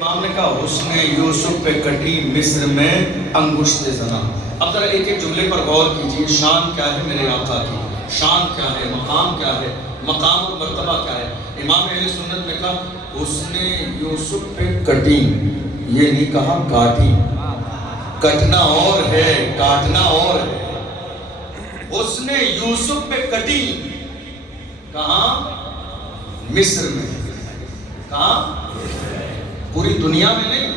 امام نے کہا حسن یوسف پہ کٹی مصر میں انگشت زنا۔ اب ذرا ایک ایک جملے پر غور کیجئے، شان کیا ہے میرے آقا کی، شان کیا ہے، مقام کیا ہے، مقام اور مرتبہ کیا ہے۔ امام اہل سنت نے کہا حسن یوسف پہ کٹی، یہ نہیں کہا کاٹی، کٹنا اور ہے کاٹنا اور ہے۔ حسن یوسف پہ کٹی کہاں؟ مصر میں۔ کہاں؟ پوری دنیا میں نہیں،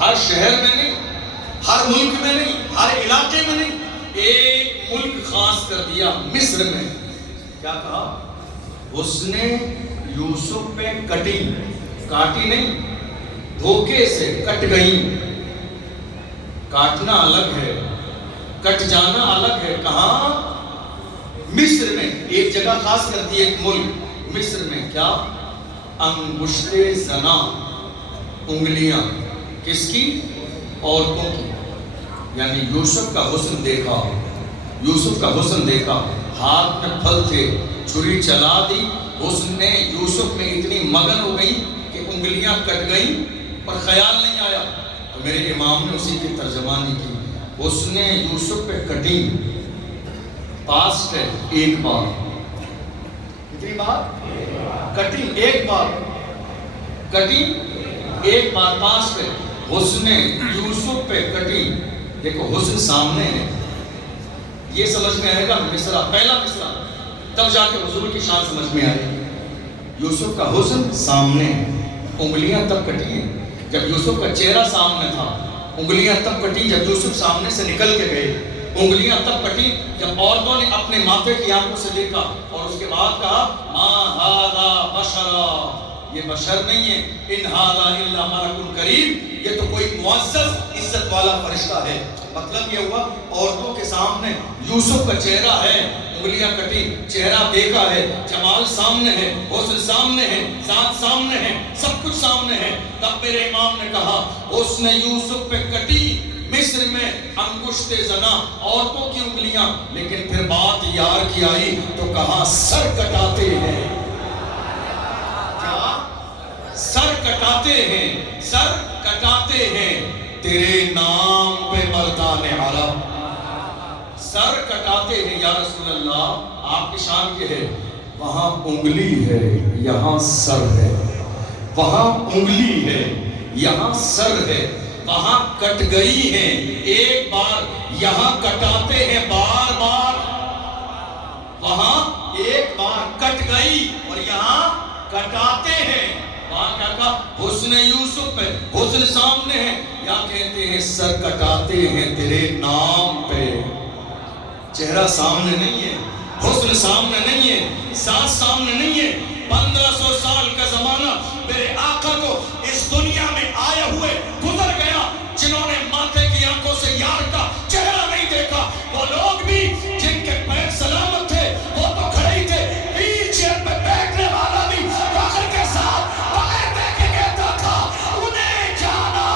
ہر شہر میں نہیں، ہر ملک میں نہیں، ہر علاقے میں نہیں، ایک ملک خاص کر دیا مصر میں۔ کیا کہا؟ حسن یوسف پہ کٹی، کاٹی نہیں، دھوکے سے کٹ گئی۔ کاٹنا الگ ہے، کٹ جانا الگ ہے۔ کہاں؟ مصر میں۔ ایک جگہ خاص کر دی، ایک ملک مصر میں۔ کیا؟ انگشت زنا، انگلیاں کس کی؟ عورتوں کی۔ یعنی یوسف کا حسن دیکھا، یوسف کا حسن دیکھا، ہاتھ میں پھل تھے، چھری چلا دی، حسن نے یوسف میں اتنی مگن ہو گئی کہ انگلیاں کٹ گئیں اور خیال نہیں آیا۔ تو میرے امام نے اسی کی ترجمانی کی، حسن یوسف پہ کٹی، پاسٹ ہے، ایک بار۔ کتنی بار؟ کٹی ایک بار، کٹی ایک بار، پاس پہ۔ حسن یوسف پہ کٹی۔ دیکھو حسن سامنے ہے، یہ سمجھ میں آئے گا مصرع، پہلا مصرع، تب جا کے حضور کی شان سمجھ میں آئے گی۔ یوسف کا حسن سامنے، انگلیاں تب کٹی ہیں جب یوسف کا چہرہ سامنے تھا، انگلیاں تب کٹی جب یوسف سامنے سے نکل کے گئے، انگلیاں تب کٹی جب عورتوں نے اپنے ماتھے کی آنکھوں سے دیکھا اور اس کے بعد کہا ما ھذا بشرا، یہ بشر نہیں ہے، ان ھذا الا ملک کریم، یہ تو کوئی معزز عزت والا فرشتہ ہے۔ مطلب یہ ہوا عورتوں کے سامنے یوسف کا چہرہ ہے، انگلیاں کٹی، چہرہ دیکھا ہے، جمال سامنے ہے، حسن سامنے ہے، ذات سامنے ہے، سب کچھ سامنے ہے۔ تب میرے امام نے کہا حسن یوسف پہ کٹی مصر میں انگشت زنا، عورتوں کی انگلیاں، لیکن پھر بات یار کی آئی تو کہا سر کٹاتے ہیں۔ کیا؟ سر کٹاتے ہیں، سر کٹاتے ہیں تیرے نام پہ مردان عرب، سر کٹاتے ہیں یا رسول اللہ۔ آپ کی شان یہ ہے، وہاں انگلی ہے یہاں سر ہے، وہاں انگلی ہے یہاں سر ہے، وہاں کٹ گئی ہیں ایک بار، یہاں کٹاتے ہیں بار بار۔ وہاں ایک بار کٹ گئی اور یہاں کٹاتے ہیں۔ وہاں کیا کہا؟ حسن یوسف پہ، حسن سامنے ہے، یا کہتے ہیں سر کٹاتے ہیں تیرے نام پہ۔ چہرہ سامنے نہیں ہے، حسن سامنے نہیں ہے، ذات سامنے نہیں ہے۔ 1500 سال کا زمانہ میرے آقا کو اس دنیا میں آئے ہوئے گزر گیا، جنہوں نے ماتھے کی آنکھوں سے یار کا چہرہ نہیں دیکھا، وہ لوگ بھی جن کے پیر سلامت تھے وہ تو کھڑے ہی تھے، ویل چیئر پہ بیٹھنے والا بھی فخر کے ساتھ بغیر دیکھے کہتا تھا انہیں جانا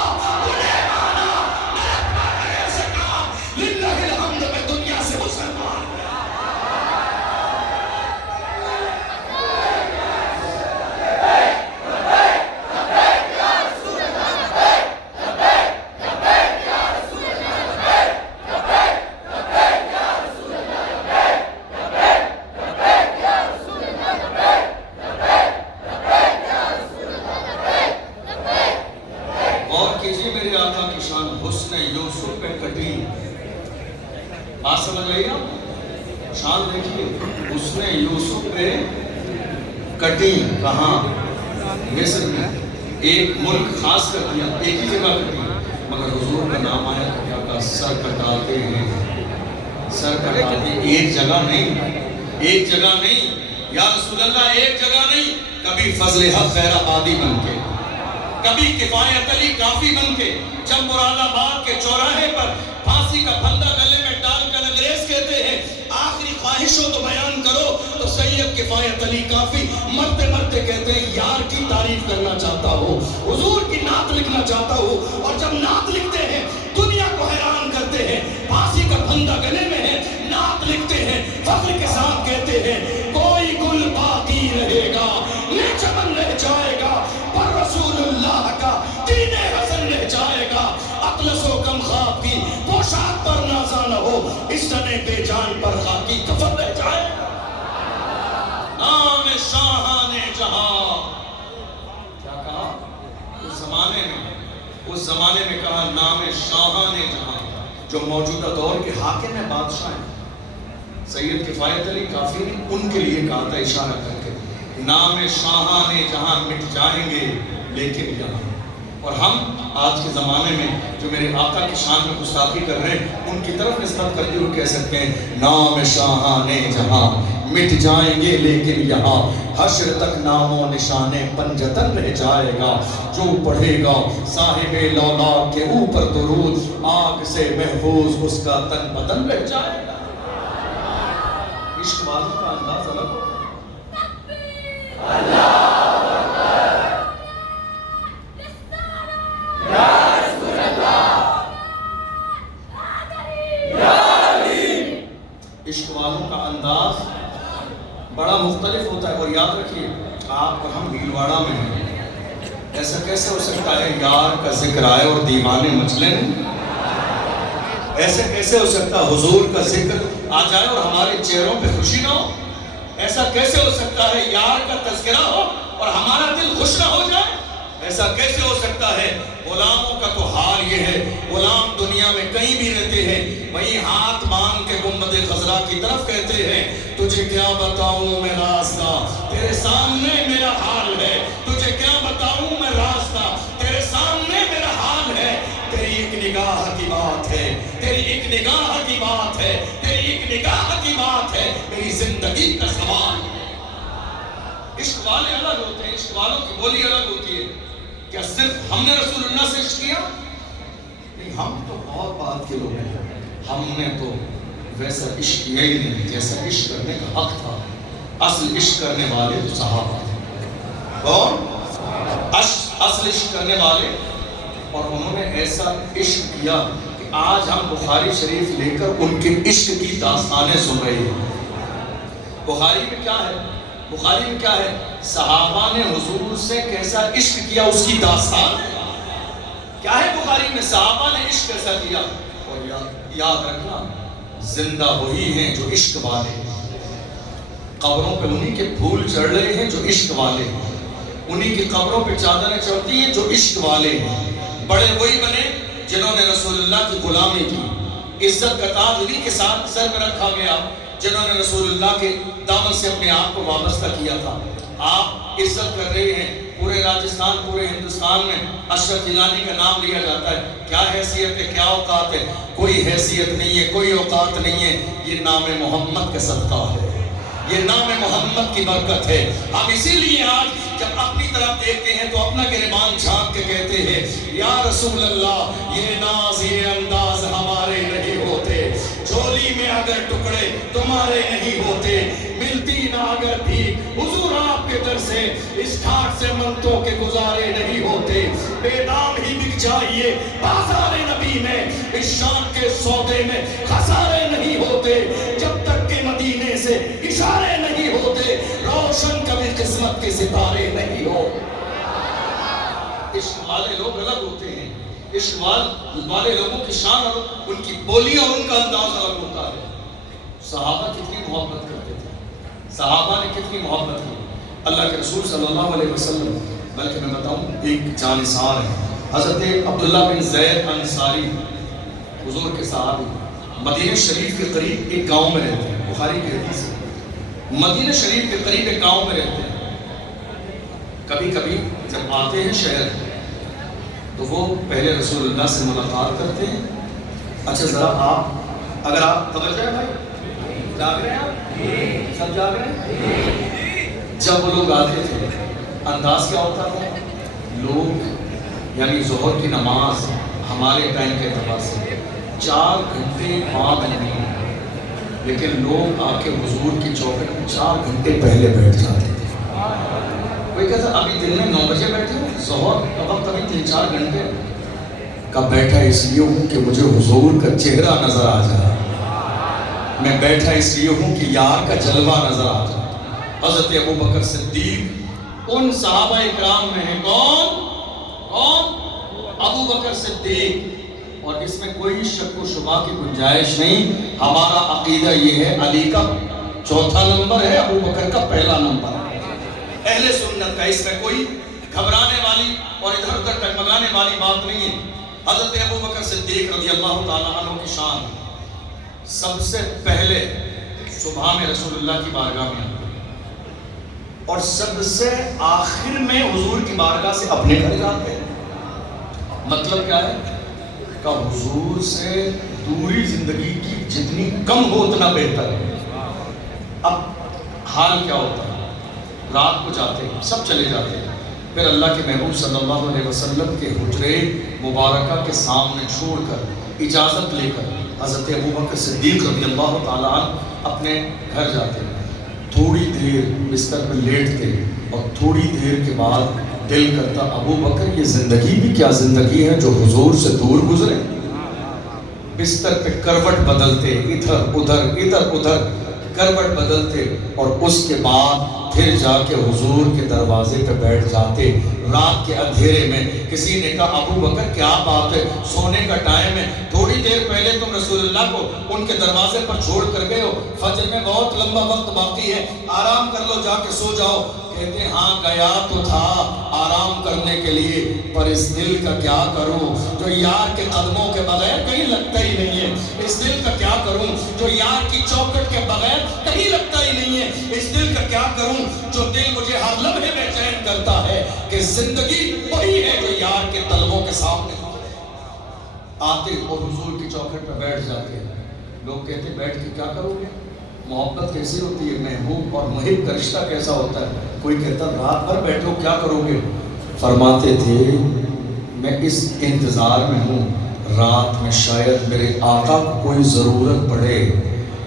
انہیں مانا، میں پڑھنے سے کہا للہ الحمد میں دنیا سے مسلمان۔ حسن یوسف پہ کٹی، بات سمجھ آئی نا؟ شان دیکھیے، حسن یوسف پہ کٹی کہاں؟ مصر میں۔ ایک ملک خاص کر دیا، ایک ہی جگہ کٹی، مگر حضور کا نام آیا تو کیا کہا؟ سر کٹاتے ہیں، سر کٹاتے ہیں، ایک جگہ نہیں، ایک جگہ نہیں یا رسول اللہ، ایک جگہ نہیں، کبھی فضل حق خیر آبادی بن کے، کبھی کفایت علی کافی بن کے، جب مراد آباد کے چوراہے پر پھانسی کا پھندا گلے میں ڈال کر انگریز کہتے ہیں آخری خواہش ہو تو بیان کرو، تو سید کفایت علی کافی مرتے مرتے کہتے ہیں یار کی تعریف کرنا چاہتا ہو، حضور کی نعت لکھنا چاہتا ہو، اور جب نعت لکھتے ہیں دنیا کو حیران کرتے ہیں، پھانسی کا پھندا گلے میں ہے، نعت لکھتے ہیں، فخر کے ساتھ کہتے ہیں کوئی گل باقی رہے گا، یہ چمن رہ جائے گا، پر رسول اللہ کا اس زمانے میں کہا نام شاہان جہاں، جو موجودہ دور کے حاکم ہیں، بادشاہ ہیں، سید کفایت علی کافی نے ان کے لیے کہا تھا اشارہ کر کے، نام شاہان جہاں مٹ جائیں گے لیکن یہاں۔ اور ہم آج کے زمانے میں جو میرے آقا کی شان میں گستاخی کر رہے ہیں، ان کی طرف نسبت کرتے ہوئے کہہ سکتے ہیں نام شاہان جہاں مٹ جائیں گے لیکن یہاں، حشر تک نام و نشان پنجتن رہ جائے گا، جو پڑھے گا صاحب لولا کے اوپر درود، آگ سے محفوظ اس کا تن بدن رہ جائے گا۔ عشق والوں کا انداز الگ ہوتا ہے۔ اللہ عشق والوں کا انداز بڑا مختلف ہوتا ہے۔ اور یاد رکھیے آپ اور ہم بھیلواڑہ میں ہیں، ایسا کیسے ہو سکتا ہے یار کا ذکر آئے اور دیوانے مچلیں؟ ایسا کیسے ہو سکتا ہے حضور کا ذکر آ جائے اور ہمارے چہروں پہ خوشی نہ ہو؟ ایسا کیسے ہو سکتا ہے یار کا تذکرہ ہو اور ہمارا دل خوش نہ ہو جائے؟ ایسا کیسے ہو سکتا ہے؟ غلاموں کا تو حال یہ ہے، غلام دنیا میں کہیں بھی رہتے ہیں، وہی ہاتھ باندھ کے گنبد خضرا کی طرف کہتے ہیں تجھے کیا بتاؤں میں راستہ، تیرے سامنے میرا حال ہے، تجھے کیا بتاؤں میں راستہ، تیرے سامنے میرا حال ہے، تیری ایک نگاہ کی بات ہے، تیری ایک نگاہ کی بات ہے، تیری ایک نگاہ کی بات ہے، میری زندگی کا سوال ہے۔ عشق والے الگ ہوتے ہیں، عشق والوں کی بولی الگ ہوتی ہے۔ کیا صرف ہم نے رسول اللہ سے عشق کیا؟ نہیں، ہم تو بہت بات کے لوگ ہیں، ہم نے تو ویسا عشق کیا ہی نہیں جیسا عشق کرنے کا حق تھا۔ اصل عشق کرنے والے تو صحابہ تھے۔ کون؟ اصل عشق کرنے والے، اور انہوں نے ایسا عشق کیا کہ آج ہم بخاری شریف لے کر ان کے عشق کی داستانیں سن رہے ہیں۔ بخاری میں کیا ہے؟ بخاری میں کیا ہے؟ صحابہ نے حضور سے کیسا عشق کیا اس کی داستان ہے۔ کیا ہے بخاری میں؟ صحابہ نے عشق کیسا کیا۔ اور یاد رکھنا زندہ وہی ہیں جو عشق والے ہیں، قبروں پہ انہی کے پھول چڑھ رہے ہیں جو عشق والے ہیں، انہی کی قبروں پہ چادریں چڑھتی ہیں جو عشق والے ہیں، بڑے وہی بنے جنہوں نے رسول اللہ کی غلامی کی، عزت کا تاج انہی کے ساتھ سر میں رکھا گیا جنہوں نے رسول اللہ کے دامن سے اپنے آپ کو وابستہ کیا تھا۔ آپ عزت کر رہے ہیں، پورے راجستھان پورے ہندوستان میں اشرف گیلانی کا نام لیا جاتا ہے، کیا حیثیت ہے، کیا اوقات ہے؟ کوئی حیثیت نہیں ہے، کوئی اوقات نہیں ہے، یہ نام محمد کا صدقہ ہے، یہ نام محمد کی برکت ہے۔ ہم اسی لیے آج جب اپنی طرف دیکھتے ہیں تو اپنا گریبان جھانک کے کہتے ہیں یا رسول اللہ یہ ناز یہ انداز ہمارے نہیں ہوتے، جھولی میں اگر ٹکڑے تمہارے نہیں ہوتے، ملتی نہ اگر بھی حضور آپ کے در سے، اس گھاٹ سے منتوں کے گزارے نہیں ہوتے، بے دام ہی بک جائیے بازار نبی میں، اس شان کے سودے میں خسارے نہیں ہوتے، جب تک کہ مدینے سے اشارے نہیں ہوتے، روشن کبھی قسمت کے ستارے نہیں ہو۔ عشق والے لوگ الگ ہوتے ہیں، عشق والے لوگوں کی شان اور ان کی بولی اور ان کا انداز الگ ہوتا ہے۔ صحابہ کتنی محبت کرتے تھے، صحابہ نے کتنی محبت کی اللہ کے رسول صلی اللہ علیہ وسلم۔ بلکہ میں بتاؤں ایک جانثار ہے حضرت عبداللہ بن زید انصاری، حضور کے صحابی، مدینہ شریف کے قریب ایک گاؤں میں رہتے ہیں، بخاری کی حدیث ہے، مدینہ شریف کے قریب ایک گاؤں میں رہتے ہیں۔ کبھی کبھی جب آتے ہیں شہر تو وہ پہلے رسول اللہ سے ملاقات کرتے ہیں۔ اچھا ذرا آپ اگر آپ توجہ ہے بھائی، جاگ رہے ہیں آپ سب جاگ رہے ہیں؟ جب وہ لوگ آتے تھے انداز کیا ہوتا تھا؟ لوگ یعنی ظہر کی نماز ہمارے ٹائم کے اعتبار سے 4 گھنٹے بعد نہیں، لیکن لوگ آ کے حضور کی چوکھٹ میں 4 گھنٹے پہلے بیٹھ جاتے تھے۔ کوئی کہتا ابھی دن میں 9 بجے بیٹھے ہو، ظہر کا وقت ابھی 3-4 گھنٹے کا بیٹھا اس لیے ہوں کہ مجھے حضور کا چہرہ نظر آ جائے، میں بیٹھا اس لیے ہوں کہ یار کا جلوہ نظر آ جائے۔ حضرت ابو بکر صدیق ان صحابہ اکرام میں ہیں، کون؟ ابو بکر صدیق، اور اس میں کوئی شک و شبہ کی گنجائش نہیں، ہمارا عقیدہ یہ ہے علی کا 4تھا نمبر ہے، ابو بکر کا 1 نمبر ہے، اہل سنت کا، اس میں کوئی گھبرانے والی اور ادھر ادھر گھبرانے والی بات نہیں ہے۔ حضرت ابو بکر صدیق رضی اللہ تعالیٰ عنہ کی شان، سب سے پہلے صبح میں رسول اللہ کی بارگاہ میں آتے اور سب سے آخر میں حضور کی بارگاہ سے اپنے گھر جاتے ہیں۔ مطلب کیا ہے کہ حضور سے دوری زندگی کی جتنی کم ہو اتنا بہتر ہے۔ اب حال کیا ہوتا ہے، رات کو جاتے ہیں، سب چلے جاتے ہیں، پھر اللہ کے محبوب صلی اللہ علیہ وسلم کے حجرے مبارکہ کے سامنے چھوڑ کر اجازت لے کر حضرت ابو بکر صدیق رضی اللہ تعالیٰ عنہ اپنے گھر جاتے ہیں۔ تھوڑی دیر بستر پہ لیٹتے اور تھوڑی دیر کے بعد دل کرتا ابو بکر یہ زندگی بھی کیا زندگی ہے جو حضور سے دور گزرے۔ بستر پہ کروٹ بدلتے، ادھر ادھر کروٹ بدلتے اور اس کے بعد پھر جا کے حضور کے دروازے پہ بیٹھ جاتے۔ رات کے اندھیرے میں کسی نے کہا ابو بکر کیا بات ہے، سونے کا ٹائم ہے، تھوڑی دیر پہلے تم رسول اللہ کو ان کے دروازے پر چھوڑ کر گئے ہو، فجر میں بہت لمبا وقت باقی ہے، آرام کر لو، جا کے سو جاؤ۔ کہتے ہیں ہاں گیا تو تھا آرام کرنے کے لیے، پر اس دل کا کیا کروں جو یار کے قدموں کے بغیر کہیں لگتا ہی نہیں ہے۔ اس دل کا کیا کروں جو یار کی چوکٹ کے بغیر کہیں لگتا ہی نہیں ہے۔ اس دل کا کیا کروں جو دل مجھے ہر لمحے بے چین کرتا ہے کہ زندگی وہی ہے جو یار کے طلبوں کے سامنے آتے اور حضور کی چوکھٹ پہ بیٹھ جاتے۔ لوگ کہتے بیٹھ کے کیا کرو گے، محبت کیسی ہوتی ہے، محبوب اور محب کا رشتہ کیسا ہوتا ہے۔ کوئی کہتا رات بھر بیٹھو کیا کرو گے، فرماتے تھے میں اس انتظار میں ہوں رات میں شاید میرے آقا کو کوئی ضرورت پڑے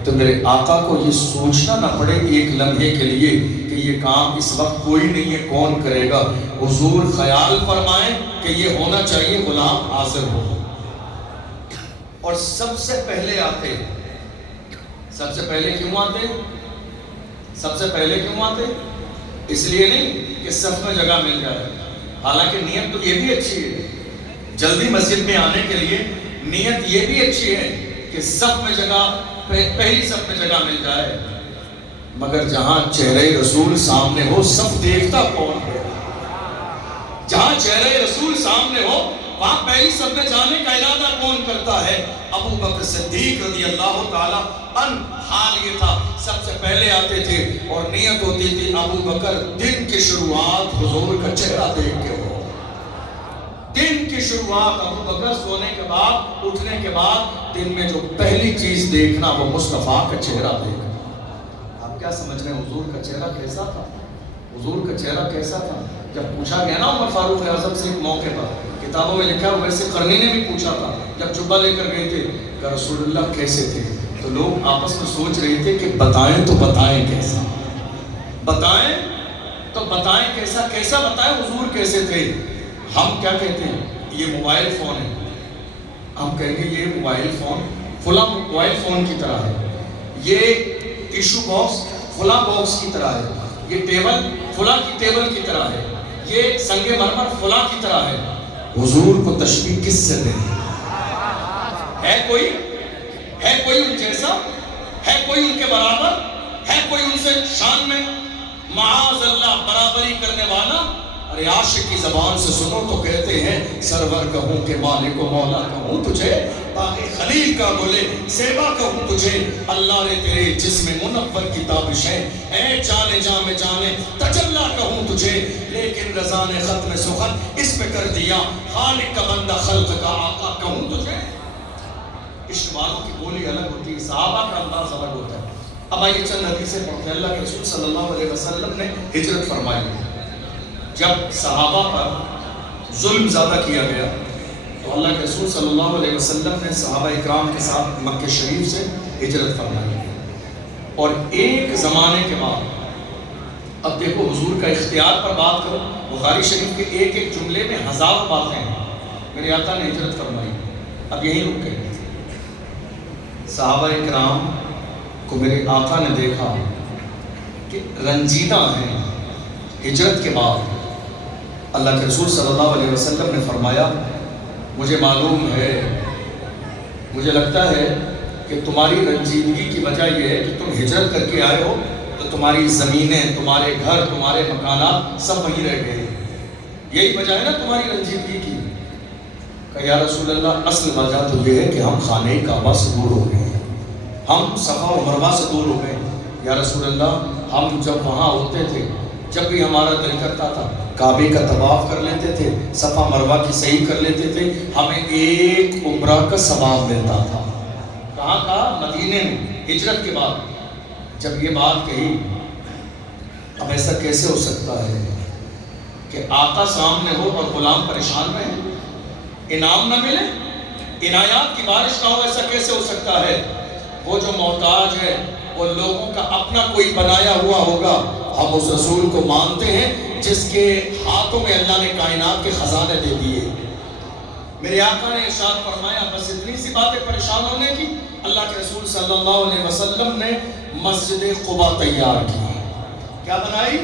تو میرے آقا کو یہ سوچنا نہ پڑے ایک لمحے کے لیے کہ یہ کام اس وقت کوئی نہیں ہے، کون کرے گا۔ حضور خیال فرمائیں کہ یہ ہونا چاہیے غلام حاضر ہو اور سب سے پہلے آتے۔ سب سے پہلے کیوں آتے؟ سب سے پہلے کیوں آتے؟ اس لیے نہیں کہ صف میں جگہ مل جائے، حالانکہ نیت تو یہ بھی اچھی ہے، جلدی مسجد میں آنے کے لیے نیت یہ بھی اچھی ہے کہ صف میں جگہ، پہلی صف میں جگہ مل جائے، مگر جہاں چہرے رسول سامنے ہو صف دیکھتا کون ہے؟ جہاں چہرے رسول سامنے ہو وہاں پہلی صف میں جانے کا ارادہ کون کرتا ہے؟ ابو بکر صدیق رضی اللہ تعالیٰ عنہ۔ حال یہ تھا سب سے پہلے آتے تھے اور نیت ہوتی تھی ابو بکر دن کی شروعات حضور کا چہرہ دیکھ کے ہو۔ دن کی شروعات ابو بکر سونے کے بعد اٹھنے کے بعد دن میں جو پہلی چیز دیکھنا وہ مصطفیٰ کا چہرہ دیکھنا۔ آپ کیا سمجھ رہے ہیں حضور کا چہرہ کیسا تھا؟ حضور کا چہرہ کیسا تھا؟ جب پوچھا گیا نا عمر فاروق اعظم سے ایک موقع پر، کتابوں میں لکھا ہے ویسے قرنی نے بھی پوچھا تھا جب چبہ لے کر گئے تھے کہ رسول اللہ کیسے تھے، تو لوگ آپس میں سوچ رہے تھے کہ بتائیں تو بتائیں کیسا، بتائیں تو بتائیں کیسا، کیسا بتائیں حضور کیسے تھے۔ ہم کیا کہتے ہیں یہ موبائل فون ہے، ہم کہیں گے یہ موبائل فون فلاں موبائل فون کی طرح ہے، یہ ٹیشو باکس فلاں باکس کی طرح ہے، یہ ٹیبل فلاں کی ٹیبل کی طرح ہے، یہ سنگ مرمر فلاں کی طرح ہے۔ حضور کو تشبیہ کس سے دیں؟ ہے کوئی ان جیسا؟ ہے کوئی ان کے برابر؟ ہے کوئی ان سے شان میں؟ معاذ اللہ برابری کرنے والا۔ ارے عاشق کی زبان سے سنو تو کہتے ہیں سرور کہوں کہ مالک و مولا کہوں تجھے، باغ خلیل کا بولے سیبا کہوں تجھے، اللہ نے تیرے جسم منور کی تابشیں، اے جانے جامے جانے تجلا کہوں تجھے، لیکن رضا نے ختم سخن اس پہ کر دیا، خالق کا بندہ خلق کا آقا کہوں تجھے۔ عشق والوں کی بولی الگ ہوتی ہے، صحابہ کا انداز الگ ہوتا ہے۔ اب آئیے چند حدیثیں پڑھتے ہیں۔ اللہ کے رسول صلی اللہ علیہ وسلم نے ہجرت فرمائی، جب صحابہ پر ظلم زیادہ کیا گیا تو اللہ کے رسول صلی اللہ علیہ وسلم نے صحابہ اکرام کے ساتھ مکہ شریف سے ہجرت فرمائی، اور ایک زمانے کے بعد اب دیکھو حضور کا اختیار پر بات کرو، بخاری شریف کے ایک ایک جملے میں ہزار باتیں ہیں۔ میرے آقا نے ہجرت فرمائی، اب یہیں رک گئے۔ صحابہ اکرام کو میرے آقا نے دیکھا کہ رنجیدہ ہیں ہجرت کے بعد۔ اللہ کے رسول صلی اللہ علیہ وسلم نے فرمایا مجھے معلوم ہے، مجھے لگتا ہے کہ تمہاری رنجیدگی کی وجہ یہ ہے کہ تم ہجرت کر کے آئے ہو تو تمہاری زمینیں، تمہارے گھر، تمہارے مکانات سب وہیں رہ گئے، یہی وجہ ہے نا تمہاری رنجیدگی کی۔ کہ یا رسول اللہ اصل وجہ تو یہ ہے کہ ہم خانہ کعبہ سے دور ہو گئے ہیں، ہم صفا و مروہ سے دور ہو گئے۔ یا رسول اللہ ہم جب وہاں ہوتے تھے، جب بھی ہمارا دل کرتا تھا کعبے کا طواف کر لیتے تھے، صفا مروہ کی صحیح کر لیتے تھے، ہمیں ایک عمرہ کا ثواب ملتا تھا۔ کہاں کہا؟ مدینے میں، ہجرت کے بعد۔ جب یہ بات کہی، اب ایسا کیسے ہو سکتا ہے کہ آقا سامنے ہو اور غلام پریشان رہے، انعام نہ ملے، عنایات کی بارش نہ ہو؟ ایسا کیسے ہو سکتا ہے؟ وہ جو محتاج ہے وہ لوگوں کا اپنا کوئی بنایا ہوا ہوگا، ہم اس رسول کو مانتے ہیں جس کے ہاتھوں میں اللہ نے کائنات کے خزانے دے دیے۔ میرے آقا نے ارشاد فرمایا، بس اتنی سی باتیں پریشان ہونے کی، اللہ کے رسول صلی اللہ علیہ وسلم نے مسجد قباء تیار کی۔ کیا بنائی؟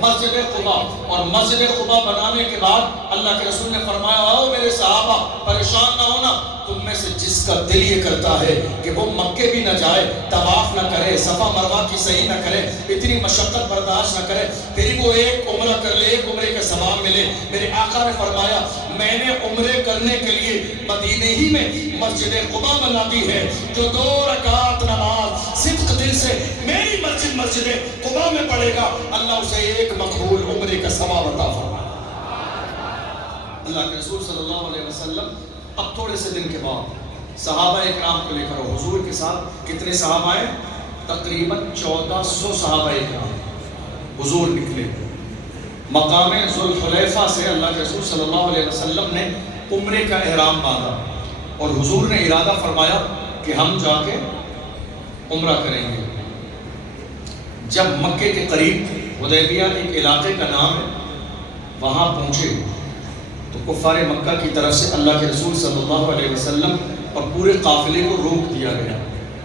مسجد قباء۔ اور مسجد قباء بنانے کے بعد اللہ کے رسول نے فرمایا، او میرے صحابہ پریشان نہ ہونا، تم میں سے جس کا دل یہ کرتا ہے کہ وہ مکے بھی نہ جائے، طواف نہ کرے، صفا مروہ کی صحیح نہ کرے، اتنی مشقت برداشت نہ کرے، پھر وہ ایک عمرہ کر لے، ایک عمرے کا ثواب ملے۔ میرے آقا نے فرمایا، میں نے عمرے کرنے کے لیے مدینے ہی میں مسجد قباء بنا دی ہے، جو 2 رکعت نماز صدق دل سے میری مسجد قباء میں پڑھے گا، اللہ اسے ایک مقبول عمرے کا ثواب عطا فرمائے۔ اللہ کے رسول صلی اللہ علیہ وسلم اب تھوڑے سے دن کے بعد صحابہ اکرام کو لے کر حضور کے ساتھ کتنے صحابہ ہیں؟ تقریباً 1400 صحابہ اکرام حضور نکلے۔ مقام ذوالحلیفہ سے اللہ کے رسول صلی اللہ علیہ وسلم نے عمرے کا احرام باندھا اور حضور نے ارادہ فرمایا کہ ہم جا کے عمرہ کریں گے۔ جب مکے کے قریب حدیبیہ ایک علاقے کا نام ہے، وہاں پہنچے تو کفار مکہ کی طرف سے اللہ کے رسول صلی اللہ علیہ وسلم اور پورے قافلے کو روک دیا گیا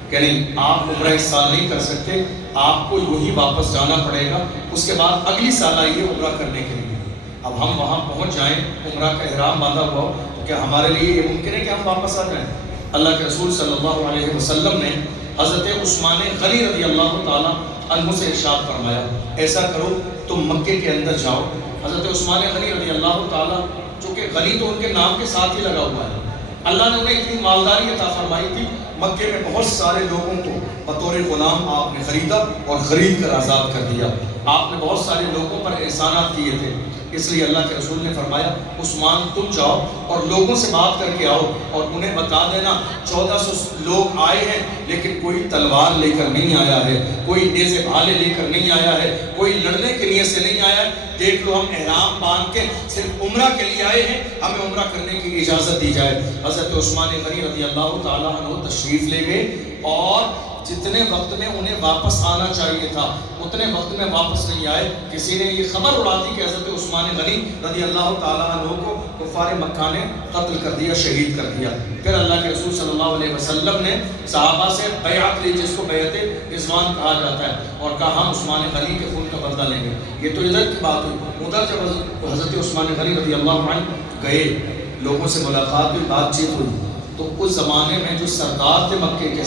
کہ نہیں، آپ عمرہ اس سال نہیں کر سکتے، آپ کو وہی واپس جانا پڑے گا، اس کے بعد اگلی سال آئیے عمرہ کرنے کے لیے۔ اب ہم وہاں پہنچ جائیں، عمرہ کا احرام باندھا ہوا ہو، تو کیا ہمارے لیے یہ ممکن ہے کہ ہم واپس آ جائیں؟ اللہ کے رسول صلی اللہ علیہ وسلم نے حضرت عثمان غنی رضی اللہ تعالیٰ عنہ سے ارشاد فرمایا، ایسا کرو تم مکے کے اندر جاؤ۔ حضرت عثمان غنی رضی اللہ تعالیٰ، چونکہ غنی تو ان کے نام کے ساتھ ہی لگا ہوا ہے، اللہ نے انہیں اتنی مالداری عطا فرمائی تھی، مکے میں بہت سارے لوگوں کو بطور غلام آپ نے خریدا اور خرید کر آزاد کر دیا۔ آپ نے بہت سارے لوگوں پر احسانات کیے تھے، اس لیے اللہ کے رسول نے فرمایا، عثمان تم جاؤ اور لوگوں سے بات کر کے آؤ اور انہیں بتا دینا 1400 لوگ آئے ہیں لیکن کوئی تلوار لے کر نہیں آیا ہے، کوئی نیزے بھالے لے کر نہیں آیا ہے، کوئی لڑنے کے نیت سے نہیں آیا ہے، دیکھ لو ہم احرام باندھ کے صرف عمرہ کے لیے آئے ہیں، ہمیں عمرہ کرنے کی اجازت دی جائے۔ حضرت عثمان غنی رضی اللہ تعالیٰ عنہ تشریف لے گئے اور جتنے وقت میں انہیں واپس آنا چاہیے تھا اتنے وقت میں واپس نہیں آئے۔ کسی نے یہ خبر اڑا دی کہ حضرت عثمان غنی رضی اللہ تعالیٰ عنہ کو کفار مکہ نے قتل کر دیا، شہید کر دیا۔ پھر اللہ کے رسول صلی اللہ علیہ وسلم نے صحابہ سے بیعت لی، جس کو بیعت رضوان کہا جاتا ہے، اور کہا ہم عثمان غنی کے خون کا بدلہ لیں گے۔ یہ تو ادھر کی بات ہوئی۔ ادھر جب حضرت عثمان غنی رضی اللہ عنہ گئے، لوگوں سے ملاقات ہوئی، بات چیت ہوئی، تو اس زمانے میں جو سردار تھے مکے کے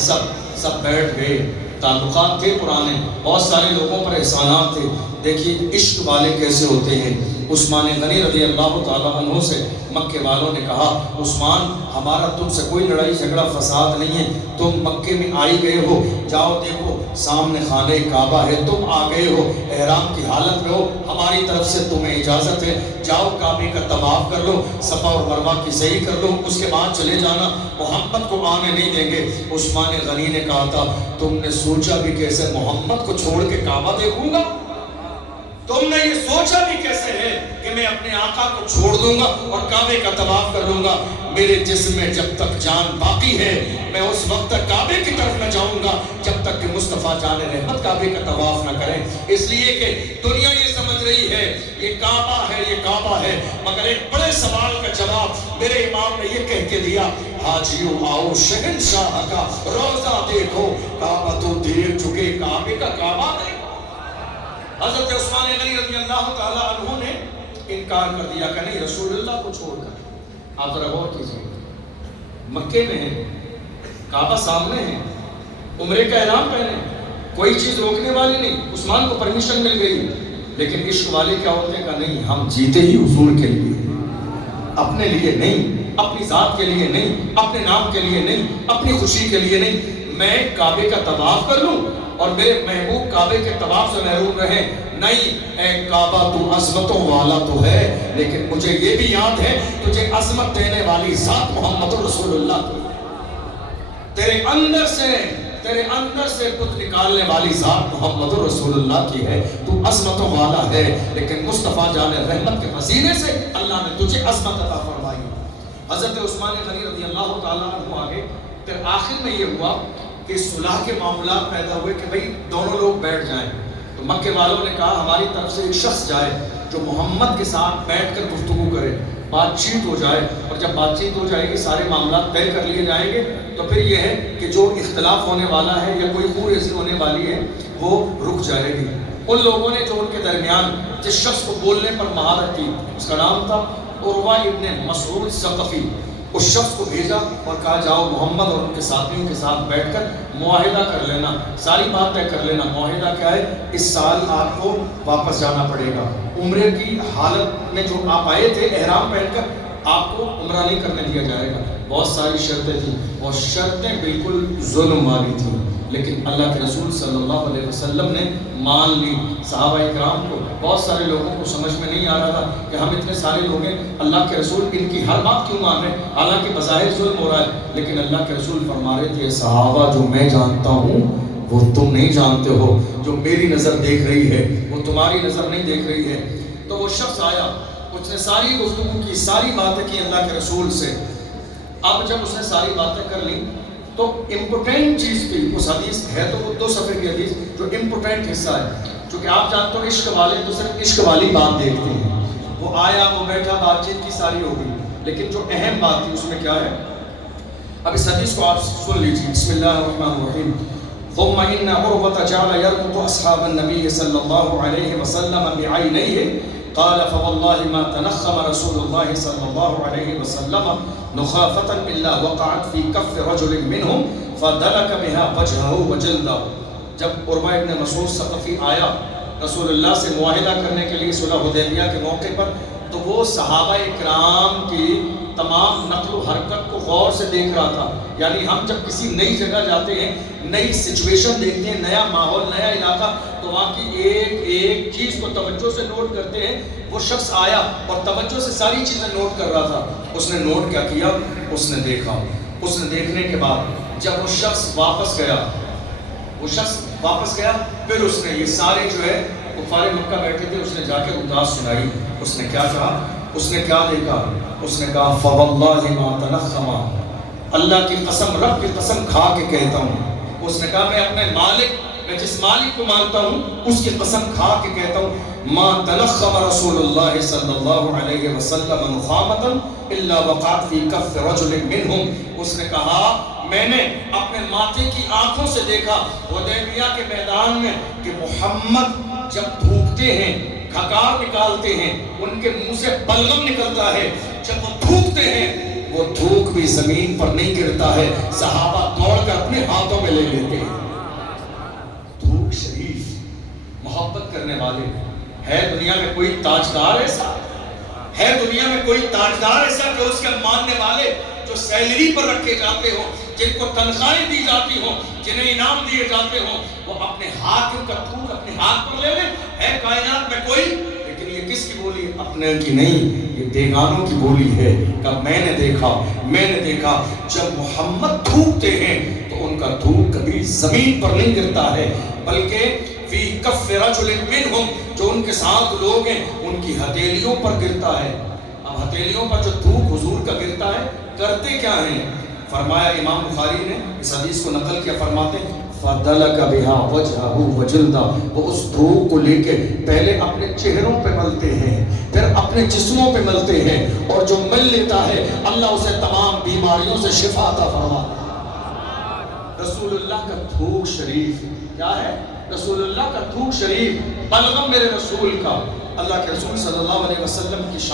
سب بیٹھ گئے، تعلقات تھے پرانے، بہت سارے لوگوں پر احسانات تھے۔ دیکھیے عشق والے کیسے ہوتے ہیں۔ عثمان غنی رضی اللہ تعالیٰ عنہ سے مکے والوں نے کہا، عثمان ہمارا تم سے کوئی لڑائی جھگڑا فساد نہیں ہے، تم مکے میں آئی گئے ہو، جاؤ دیکھو سامنے خانہ کعبہ ہے، تم آ گئے ہو، احرام کی حالت میں ہو، ہماری طرف سے تمہیں اجازت ہے، جاؤ کعبے کا طواف کر لو، صفا اور مروہ کی صحیح کر لو، اس کے بعد چلے جانا، محمد کو آنے نہیں دیں گے۔ عثمان غنی نے کہا تھا، تم نے سوچا بھی کیسے محمد کو چھوڑ کے کعبہ دیکھوں گا؟ تم نے یہ سوچا بھی کیسے ہے کہ میں اپنے آقا کو چھوڑ دوں گا اور کعبے کا طواف کر لوں گا؟ میرے جسم میں جب تک جان باقی ہے میں اس وقت تک کعبے کی طرف نہ جاؤں گا جب تک کہ مصطفیٰ جان رحمت کعبے کا طواف نہ کریں۔ اس لیے کہ دنیا یہ سمجھ رہی ہے یہ کعبہ ہے، یہ کعبہ ہے، مگر ایک بڑے سوال کا جواب میرے امام نے یہ کہہ کے دیا، حاجیوں آؤ شہنشاہ کا روزہ دیکھو، کعبہ تو دیکھ چکے، کعبے کا کعبہ دیکھو۔ حضرت عثمان غنی رضی اللہ تعالیٰ عنہ نے انکار کر دیا کہ نہیں، رسول اللہ کو چھوڑ کر۔ آپ ذرا غور کیجیے، مکے میں ہے، کعبہ سامنے ہے، عمرے کا احرام پہنے، کوئی چیز روکنے والی نہیں، عثمان کو پرمیشن مل گئی، لیکن عشق والے کیا ہوتے ہیں کہ نہیں، ہم جیتے ہی حضور کے لیے، اپنے لیے نہیں۔ اپنی ذات کے لیے نہیں، اپنے نام کے لیے نہیں، اپنی خوشی کے لیے نہیں، میں کعبے کا طواف کر لوں اور میرے محبوب کعبے کے طواف سے محروم رہیں؟ نہیں، اے کعبہ تو عظمتوں والا تو ہے، لیکن مجھے یہ بھی یاد ہے تجھے عظمت دینے والی ذات محمد رسول اللہ کی، تیرے اندر سے بت نکالنے والی ذات محمد رسول اللہ کی ہے، تو عظمتوں والا ہے، لیکن مصطفیٰ جان رحمت کے وسیلے سے اللہ نے تجھے عظمت عطا فرمائی۔ حضرت عثمان غنی رضی اللہ تعالیٰ عنہ آگے، پھر آخر میں یہ ہوا کہ صلح کے معاملات پیدا ہوئے کہ بھئی دونوں لوگ بیٹھ جائیں، تو مکے والوں نے کہا ہماری طرف سے ایک شخص جائے جو محمد کے ساتھ بیٹھ کر گفتگو کرے، بات چیت ہو جائے، اور جب بات چیت ہو جائے گی سارے معاملات طے کر لیے جائیں گے، تو پھر یہ ہے کہ جو اختلاف ہونے والا ہے یا کوئی خون ریزی ہونے والی ہے وہ رک جائے گی۔ ان لوگوں نے جو ان کے درمیان جس شخص کو بولنے پر مہارت تھی، اس کا نام تھا عروہ ابن مسعود ثقفی، اس شخص کو بھیجا اور کہا جاؤ محمد اور ان کے ساتھیوں کے ساتھ بیٹھ کر معاہدہ کر لینا، ساری بات طے کر لینا۔ معاہدہ کیا ہے؟ اس سال آپ کو واپس جانا پڑے گا، عمرے کی حالت میں جو آپ آئے تھے احرام پہن کر، آپ کو عمرہ نہیں کرنے دیا جائے گا۔ بہت ساری شرطیں تھیں، اور شرطیں بالکل ظلم والی تھیں، لیکن اللہ کے رسول صلی اللہ علیہ وسلم نے مان لی۔ صحابہ اکرام کو، بہت سارے لوگوں کو سمجھ میں نہیں آ رہا تھا کہ ہم اتنے سارے لوگ ہیں، اللہ کے رسول ان کی ہر بات کیوں مان رہے ہیں، حالانکہ بظاہر ظلم ہو رہا ہے، لیکن اللہ کے رسول فرما رہے تھے صحابہ جو میں جانتا ہوں وہ تم نہیں جانتے ہو، جو میری نظر دیکھ رہی ہے وہ تمہاری نظر نہیں دیکھ رہی ہے۔ تو وہ شخص آیا، اس نے ساری گفتگو کی، ساری باتیں کی اللہ کے رسول سے۔ اب جب اس نے ساری باتیں کر لی تو امپورٹنٹ چیز تھی، اس حدیث ہے تو وہ 2 صفحے کی حدیث، جو امپورٹنٹ حصہ ہے، چونکہ آپ جانتے ہو عشق والے تو صرف عشق والی بات دیکھتے ہیں۔ وہ آیا، وہ بیٹھا، بات چیت کی ساری ہو گئی، لیکن جو اہم بات تھی اس میں کیا ہے؟ اب اس حدیث کو آپ سن لیجیے، بسم اللہ الرحمن الرحیم۔ ثم ان عروة جعل يربط اصحاب النبي صلى الله عليه وسلم بعينيه قال فوالله ما تنخم رسول الله صلى الله عليه وسلم نخافة إلا وقعت في كف رجل منهم فدلك بها وجهه وجلده۔ جب عروہ ابن مسعود ثقفی آیا رسول اللہ سے معاہدہ کرنے کے لیے صلح حدیبیہ کے موقع پر، تو وہ صحابہ اکرام کی تمام نقل و حرکت کو غور سے دیکھ رہا تھا۔ یعنی ہم جب کسی نئی جگہ جاتے ہیں، نئی سچویشن دیکھتے ہیں، نیا ماحول، نیا علاقہ، تو وہاں کی ایک ایک چیز کو توجہ سے نوٹ کرتے ہیں۔ وہ شخص آیا اور توجہ سے ساری چیزیں نوٹ کر رہا تھا۔ اس نے نوٹ کیا کیا؟ اس نے دیکھا۔ اس نے دیکھنے کے بعد جب وہ شخص واپس گیا، پھر اس نے یہ سارے جو ہے کفار مکہ بیٹھے تھے، اس نے جا کے اداس سنائی۔ اس نے کیا کہا؟ اس نے کیا دیکھا؟ اس نے کہا فواللہ ما تنخما، اللہ کی قسم، رب کی قسم کھا کے کہتا ہوں۔ اس نے کہا میں اپنے مالک، میں جس مالک کو مانتا ہوں اس کی قسم کھا کے کہتا ہوں، ما تنخم رسول اللہ صلی اللہ علیہ وسلم نخامتا الا وقعت فی کف رجل منہم۔ اس نے کہا میں نے اپنے ماتھے کی آنکھوں سے دیکھا حدیبیہ کے میدان میں کہ محمد جب تھوکتے ہیں، کھکار نکالتے ہیں، ان کے منہ سے بلغم نکلتا ہے، جب وہ تھوکتے ہیں وہ تھوک بھی زمین پر نہیں گرتا ہے، صحابہ دوڑ کر اپنے ہاتھوں میں لے لیتے ہیں۔ تھوک شریف، محبت کرنے والے، ہے دنیا میں کوئی تاجدار ایسا؟ ہے دنیا میں کوئی تاجدار ایسا کہ اس کے ماننے والے جو سیلری پر رکھے جاتے ہوں، جن کو تنخواہیں دی جاتی ہوں، جنہیں انعام دیے جاتے ہوں، وہ اپنے ہاتھ کا تھوک اپنے ہاتھ پر لے لیں؟ ہے کائنات میں کوئی؟ لیکن یہ کس کی بولی ہے؟ اپنے کی نہیں، یہ بیگانوں کی بولی ہے کہ میں نے دیکھا جب محمد تھوکتے ہیں تو ان کا تھوک کبھی زمین پر نہیں گرتا ہے، بلکہ فی کف رجل منہم، جو ان کے ساتھ لوگ ہیں ان کی ہتھیلیوں پر گرتا ہے۔ اب ہتھیلیوں پر جو تھوک حضور کا گرتا ہے، کرتے کیا ہیں؟ فرمایا، امام بخاری نے اس حدیث کو نقل کیا، فرماتے ہیں فَدَلَكَ بِهَا وَجْهَهُ وَجِلْدَهُ، وہ اس دھوپ کو لے کے پہلے اپنے چہروں پہ ملتے ہیں، پھر اپنے جسموں پہ ملتے ہیں، اور جو مل لیتا ہے اللہ اسے تمام بیماریوں سے شفا عطا فرماتا ہے۔ رسول اللہ کا تھوک شریف کیا ہے؟ رسول اللہ کا تھوک شریف، بلغم میرے رسول کا، اللہ کے رسول صلی اللہ علیہ وسلم کی شان